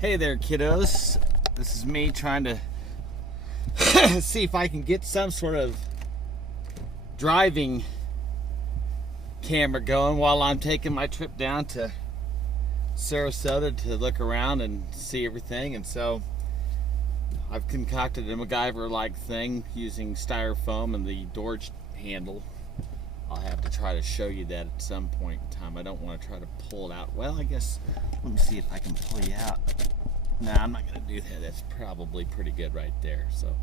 Hey there, kiddos. This is me trying to see if I can get some sort of driving camera going while I'm taking my trip down to Sarasota to look around and see everything. And so I've concocted a MacGyver-like thing using styrofoam and the door handle. I'll have to try to show you that at some point in time. I don't want to try to pull it out. Well, I guess, let me see if I can pull you out. No, I'm not going to do that. That's probably pretty good right there. So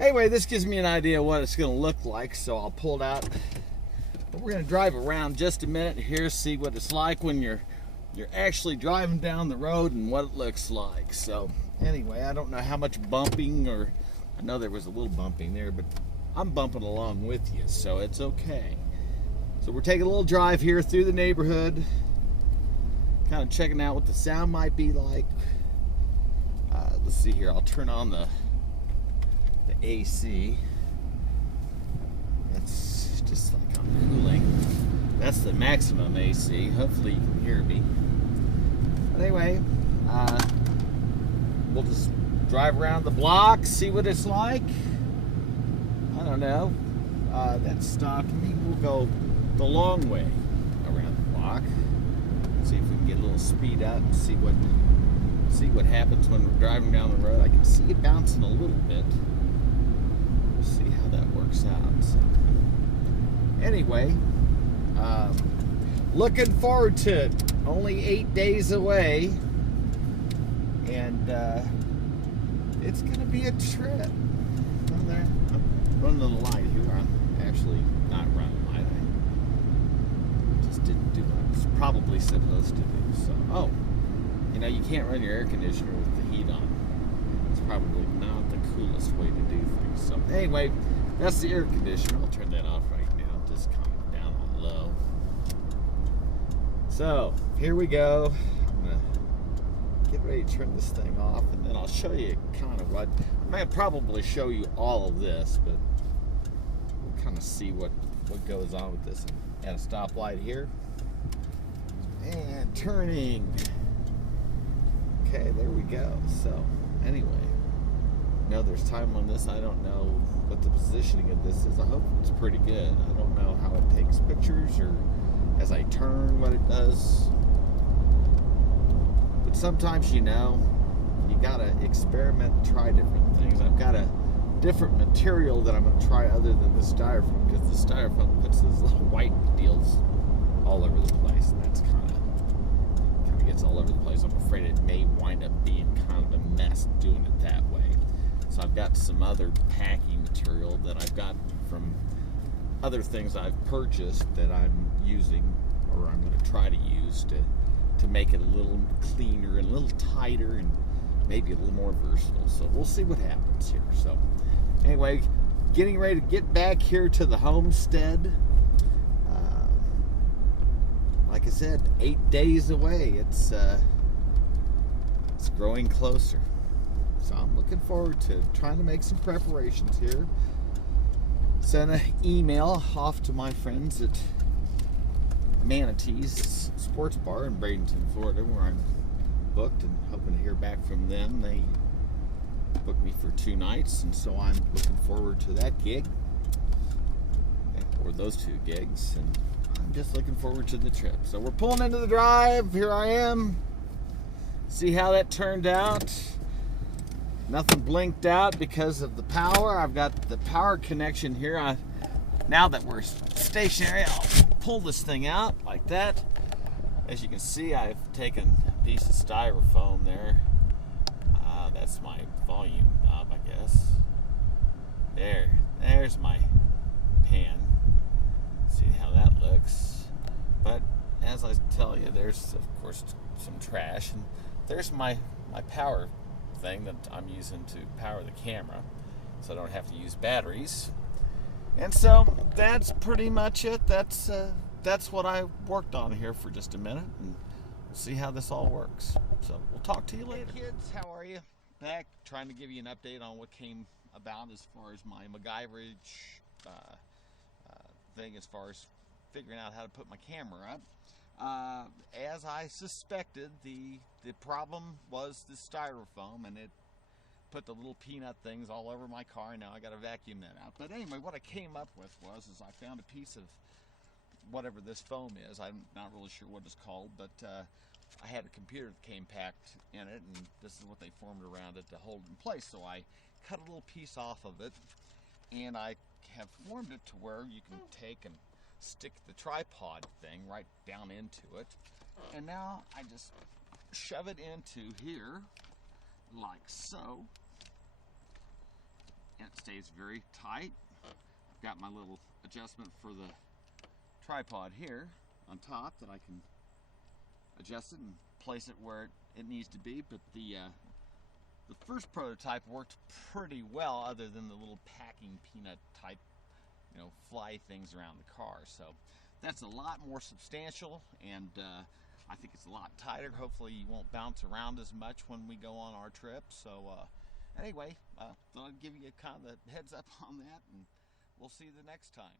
anyway, this gives me an idea of what it's going to look like. So I'll pull it out. But we're going to drive around just a minute here, see what it's like when you're actually driving down the road and what it looks like. So anyway, I don't know how much bumping, or I know there was a little bumping there, but I'm bumping along with you, so it's okay. So we're taking a little drive here through the neighborhood, kind of checking out what the sound might be like. Let's see here, I'll turn on the AC. That's just like I'm cooling. That's the maximum AC. Hopefully you can hear me. But anyway, we'll just drive around the block, see what it's like. I don't know. That stopped me. We'll go the long way around the block. See if we can get a little speed up and see what happens when we're driving down the road. I can see it bouncing a little bit. We'll see how that works out. So anyway, looking forward to it. Only 8 days away, and it's gonna be a trip. Well, there, I'm running the light here. I'm actually not running light. I just didn't do what I was probably supposed to do. So, oh, you know, you can't run your air conditioner with the heat on. It's probably not the coolest way to do things. So anyway, that's the air conditioner. I'll turn that off right now. Just calm it down on low. So here we go. I'm gonna get ready to turn this thing off, and then I'll show you kind of what. I might probably show you all of this, but we'll kind of see what goes on with this. At a stoplight here, and turning. Okay, there we go. So anyway, now there's time on this. I don't know what the positioning of this is. I hope it's pretty good. I don't know how it takes pictures, or as I turn what it does. But sometimes, you know, you gotta experiment, try different things. I've got a different material that I'm gonna try other than the styrofoam, because the styrofoam puts those little white deals all over the place, and that's kind of gets all over the place. I'm afraid it may wind up being kind of a mess doing it that way. So I've got some other packing material that I've got from other things I've purchased that I'm using, or I'm going to try to use to make it a little cleaner and a little tighter and maybe a little more versatile. So we'll see what happens here. So anyway, getting ready to get back here to the homestead. Like I said, 8 days away. It's growing closer. So I'm looking forward to trying to make some preparations here. Send an email off to my friends at Manatee's Sports Bar in Bradenton, Florida, where I'm booked, and hoping to hear back from them. They booked me for 2 nights, and so I'm looking forward to that gig, or those 2 gigs, and I'm just looking forward to the trip. So we're pulling into the drive. Here I am. See how that turned out. Nothing blinked out because of the power. I've got the power connection here. Now that we're stationary, I'll pull this thing out like that. As you can see, I've taken a piece of styrofoam there. That's my volume knob, I guess. There's my pan. See how that looks. But as I tell you, there's of course some trash, and there's my power thing that I'm using to power the camera, so I don't have to use batteries. And so that's pretty much it. That's what I worked on here for just a minute, and we'll see how this all works. So we'll talk to you later. Hey kids, how are you? Back trying to give you an update on what came about as far as my MacGyver thing, as far as figuring out how to put my camera up. As I suspected, the problem was the styrofoam, and it put the little peanut things all over my car. Now I got to vacuum that out. But anyway, what I came up with was I found a piece of whatever this foam is. I'm not really sure what it's called, but I had a computer that came packed in it, and this is what they formed around it to hold it in place. So I cut a little piece off of it, and I have formed it to where you can take and stick the tripod thing right down into it. And now I just shove it into here like so, and it stays very tight. I've got my little adjustment for the tripod here on top that I can adjust it and place it where it needs to be. But the first prototype worked pretty well, other than the little packing peanut type, fly things around the car. So that's a lot more substantial, and I think it's a lot tighter. Hopefully you won't bounce around as much when we go on our trip. So anyway, thought I'd give you kind of a heads up on that, and we'll see you the next time.